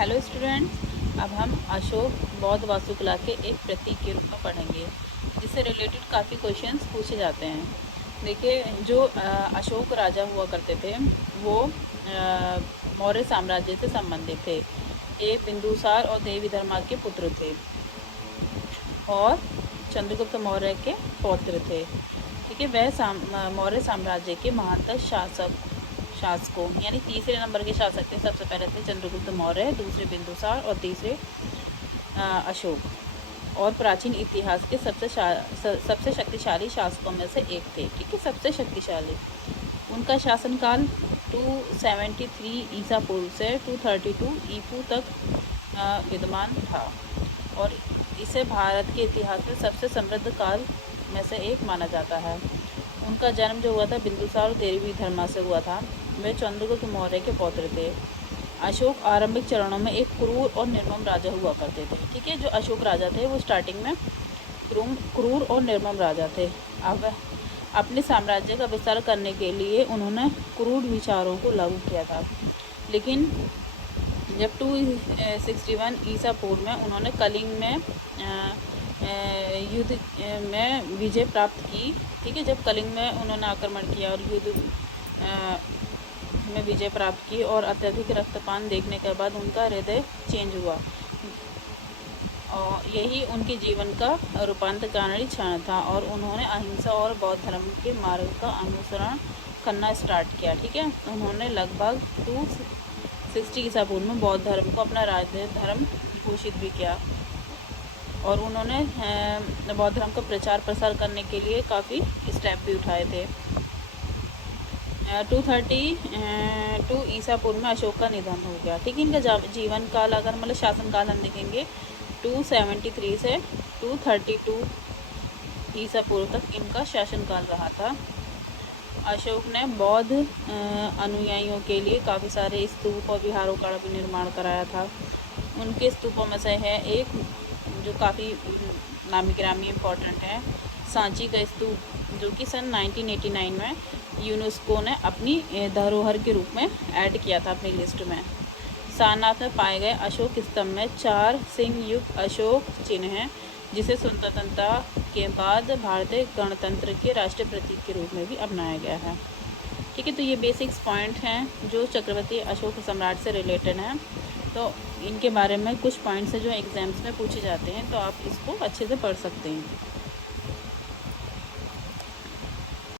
Hello students, अब हम अशोक बौद्ध वास्तुकला के एक प्रतीक के रूप में पढ़ेंगे, जिससे रिलेटेड काफ़ी क्वेश्चंस पूछे जाते हैं। देखिए, जो अशोक राजा हुआ करते थे वो मौर्य साम्राज्य से संबंधित थे। ये बिंदुसार और देवी धर्मा के पुत्र थे और चंद्रगुप्त मौर्य के पौत्र थे। ठीक है, वह मौर्य साम्राज्य के महानतम शासकों यानी तीसरे नंबर के शासक थे। सबसे पहले थे चंद्रगुप्त मौर्य, दूसरे बिंदुसार और तीसरे अशोक। और प्राचीन इतिहास के सबसे शक्तिशाली शासकों में से एक थे। ठीक है, सबसे शक्तिशाली। उनका शासनकाल 273 ईसा पूर्व से 232 ईपू तक विद्यमान था और इसे भारत के इतिहास में सबसे समृद्ध काल में से एक माना जाता है। उनका जन्म जो हुआ था बिंदुसार और देवी धर्मा से हुआ था। वे चंद्रगुप्त मौर्य के पौत्र थे। अशोक आरंभिक चरणों में एक क्रूर और निर्मम राजा हुआ करते थे। ठीक है, जो अशोक राजा थे वो स्टार्टिंग में क्रूर और निर्मम राजा थे। अब अपने साम्राज्य का विस्तार करने के लिए उन्होंने क्रूर विचारों को लागू किया था। लेकिन जब 261 ईसा पूर्व में उन्होंने कलिंग में युद्ध में विजय प्राप्त की। ठीक है, जब कलिंग में उन्होंने आक्रमण किया और युद्ध में विजय प्राप्त की और अत्यधिक रक्तपान देखने के बाद उनका हृदय चेंज हुआ और यही उनके जीवन का रूपांतरकारी क्षण था और उन्होंने अहिंसा और बौद्ध धर्म के मार्ग का अनुसरण करना स्टार्ट किया। ठीक है, उन्होंने लगभग 260 ईसा पूर्व में बौद्ध धर्म को अपना राज्य धर्म घोषित भी किया और उन्होंने बौद्ध धर्म का प्रचार प्रसार करने के लिए काफ़ी स्टेप भी उठाए थे। 232 ईसा पूर्व में अशोक का निधन हो गया। ठीक है, इनका जीवन काल अगर मतलब शासन काल हम देखेंगे 273 से 232 ईसा पूर्व तक इनका शासनकाल रहा था। अशोक ने बौद्ध अनुयायियों के लिए काफ़ी सारे स्तूप और विहारों का भी निर्माण कराया था। उनके स्तूपों में से है एक जो काफ़ी नामी गिरामी इम्पोर्टेंट है, सांची का स्तूप, जो कि सन 1989 में यूनेस्को ने अपनी धरोहर के रूप में ऐड किया था अपनी लिस्ट में। सारनाथ में पाए गए अशोक स्तंभ में 4 सिंह युक्त अशोक चिन्ह हैं, जिसे स्वतंत्रता के बाद भारतीय गणतंत्र के राष्ट्रीय प्रतीक के रूप में भी अपनाया गया है। ठीक है, तो ये बेसिक्स पॉइंट हैं जो चक्रवर्ती अशोक सम्राट से रिलेटेड हैं। तो इनके बारे में कुछ पॉइंट्स हैं जो एग्जाम्स में पूछे जाते हैं, तो आप इसको अच्छे से पढ़ सकते हैं।